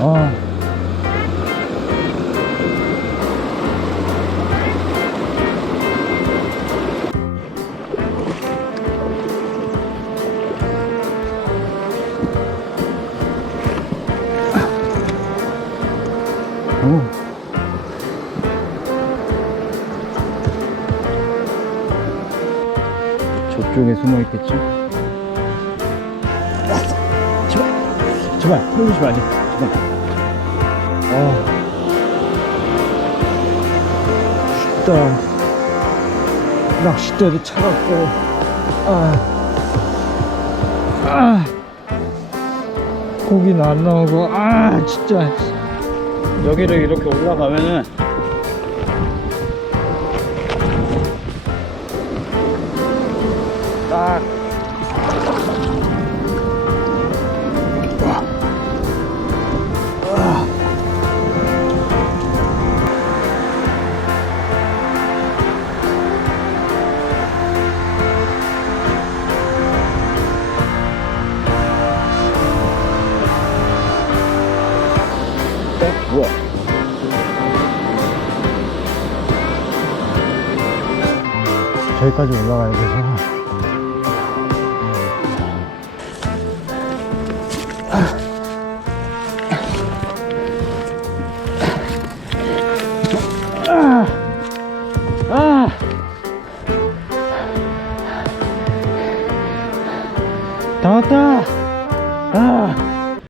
아. 저쪽에 숨어 있겠지? 제발, 제발, 흘리지 마지. 제발. 춥다. 낚싯대도 차갑고. 고기는 안 나오고. 진짜. 여기를 이렇게 올라가면은 딱 뭐야? 저기까지 올라가야 돼서